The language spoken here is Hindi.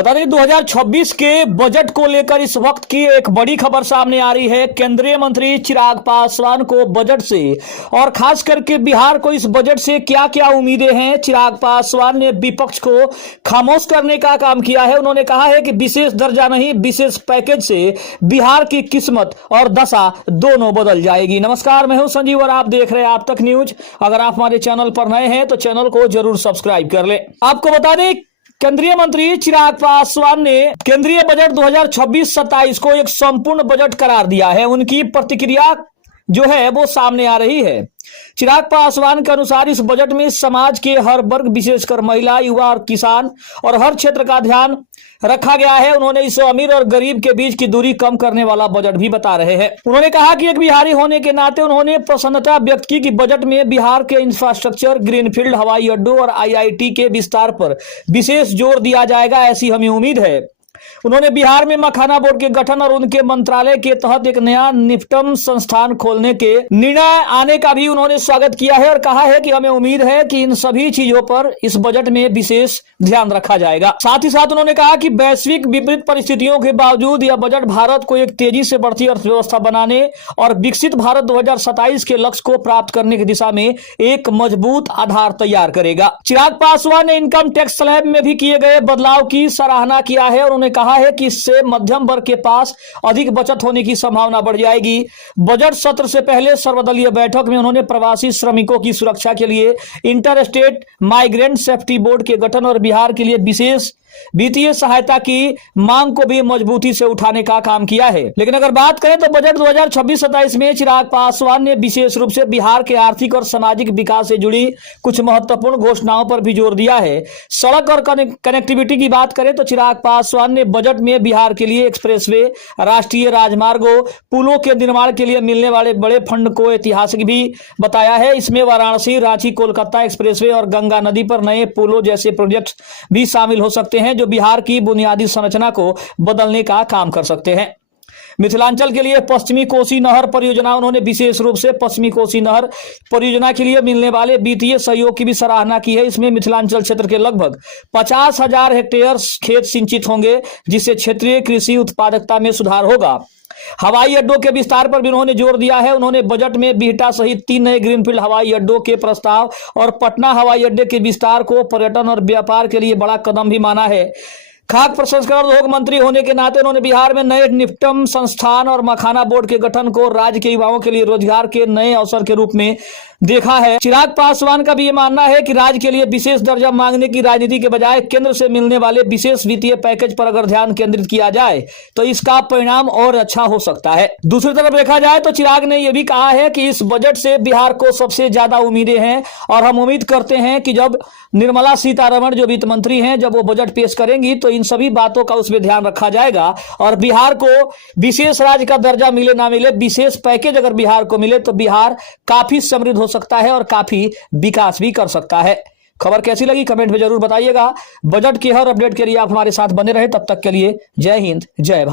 बता दें 2026 के बजट को लेकर इस वक्त की एक बड़ी खबर सामने आ रही है। केंद्रीय मंत्री चिराग पासवान को बजट से और खास करके बिहार को इस बजट से क्या क्या उम्मीदें हैं। चिराग पासवान ने विपक्ष को खामोश करने का काम किया है। उन्होंने कहा है कि विशेष दर्जा नहीं, विशेष पैकेज से बिहार की किस्मत और दशा दोनों बदल जाएगी। नमस्कार, मैं हूं संजीव और आप देख रहे हैं आप तक न्यूज। अगर आप हमारे चैनल पर नए हैं तो चैनल को जरूर सब्सक्राइब कर लें। आपको बता दें केंद्रीय मंत्री चिराग पासवान ने केंद्रीय बजट 2026-27 को एक संपूर्ण बजट करार दिया है। उनकी प्रतिक्रिया जो है वो सामने आ रही है। चिराग पासवान के अनुसार इस बजट में समाज के हर वर्ग, विशेषकर महिला, युवा और किसान और हर क्षेत्र का ध्यान रखा गया है। उन्होंने इसे अमीर और गरीब के बीच की दूरी कम करने वाला बजट भी बता रहे हैं। उन्होंने कहा कि एक बिहारी होने के नाते उन्होंने प्रसन्नता व्यक्त की कि बजट में बिहार के इंफ्रास्ट्रक्चर, ग्रीनफील्ड हवाई अड्डों और आईआईटी के विस्तार पर विशेष जोर दिया जाएगा, ऐसी हमें उम्मीद है। उन्होंने बिहार में मखाना बोर्ड के गठन और उनके मंत्रालय के तहत एक नया निफ्टम संस्थान खोलने के निर्णय आने का भी उन्होंने स्वागत किया है और कहा है कि हमें उम्मीद है कि इन सभी चीजों पर इस बजट में विशेष ध्यान रखा जाएगा। साथ ही साथ उन्होंने कहा कि वैश्विक विपरीत परिस्थितियों के बावजूद यह बजट भारत को एक तेजी से बढ़ती अर्थव्यवस्था बनाने और विकसित भारत 2027 के लक्ष्य को प्राप्त करने की दिशा में एक मजबूत आधार तैयार करेगा। चिराग पासवान ने इनकम टैक्स स्लैब में भी किए गए बदलाव की सराहना किया है और उन्होंने कहा है कि इससे मध्यम वर्ग के पास अधिक बचत होने की संभावना बढ़ जाएगी। बजट सत्र से पहले सर्वदलीय बैठक में उन्होंने प्रवासी श्रमिकों की सुरक्षा के लिए inter state migrant safety board के गठन और बिहार के लिए विशेष वित्तीय सहायता की मांग को भी मजबूती से उठाने का काम किया है। लेकिन अगर बात करें तो बजट 2026-27 में चिराग पासवान ने विशेष रूप से बिहार के आर्थिक और सामाजिक विकास से जुड़ी कुछ महत्वपूर्ण घोषणाओं पर भी जोर दिया है। सड़क और कनेक्टिविटी की बात करें तो चिराग पासवान ने बजट में बिहार के लिए एक्सप्रेसवे, राष्ट्रीय राजमार्गों, पुलों के निर्माण के लिए मिलने वाले बड़े फंड को ऐतिहासिक भी बताया है। इसमें वाराणसी, रांची, कोलकाता एक्सप्रेसवे और गंगा नदी पर नए पुलों जैसे प्रोजेक्ट भी शामिल हो सकते हैं जो बिहार की बुनियादी संरचना को बदलने का काम कर सकते हैं। मिथिलांचल के लिए पश्चिमी कोसी नहर परियोजना, उन्होंने विशेष रूप से पश्चिमी कोसी नहर परियोजना के लिए मिलने वाले वित्तीय सहयोग की भी सराहना की है। इसमें मिथिलांचल क्षेत्र के लगभग 50,000 हेक्टेयर खेत सिंचित होंगे, जिससे क्षेत्रीय कृषि उत्पादकता में सुधार होगा। हवाई अड्डों के विस्तार पर भी उन्होंने जोर दिया है। उन्होंने बजट में बिहटा सहित 3 नए ग्रीनफील्ड हवाई अड्डों के प्रस्ताव और पटना हवाई अड्डे के विस्तार को पर्यटन और व्यापार के लिए बड़ा कदम भी माना है। खाद्य प्रसंस्करण उद्योग मंत्री होने के नाते उन्होंने बिहार में नए निफ्टम संस्थान और मखाना बोर्ड के गठन को राज्य के युवाओं के लिए रोजगार के नए अवसर के रूप में देखा है। चिराग पासवान का भी ये मानना है कि राज्य के लिए विशेष दर्जा मांगने की राजनीति के बजाय केंद्र से मिलने वाले विशेष वित्तीय पैकेज पर अगर ध्यान केंद्रित किया जाए तो इसका परिणाम और अच्छा हो सकता है। दूसरी तरफ देखा जाए तो चिराग ने यह भी कहा है कि इस बजट से बिहार को सबसे ज्यादा उम्मीदें हैं और हम उम्मीद करते हैं कि जब निर्मला सीतारमण जो वित्त मंत्री हैं, जब वो बजट पेश करेंगी तो इन सभी बातों का उसमें ध्यान रखा जाएगा और बिहार को विशेष राज्य का दर्जा मिले ना मिले, विशेष पैकेज अगर बिहार को मिले तो बिहार काफी समृद्ध हो सकता है और काफी विकास भी कर सकता है। खबर कैसी लगी कमेंट में जरूर बताइएगा। बजट की हर अपडेट के लिए आप हमारे साथ बने रहे। तब तक के लिए जय हिंद, जय भारत।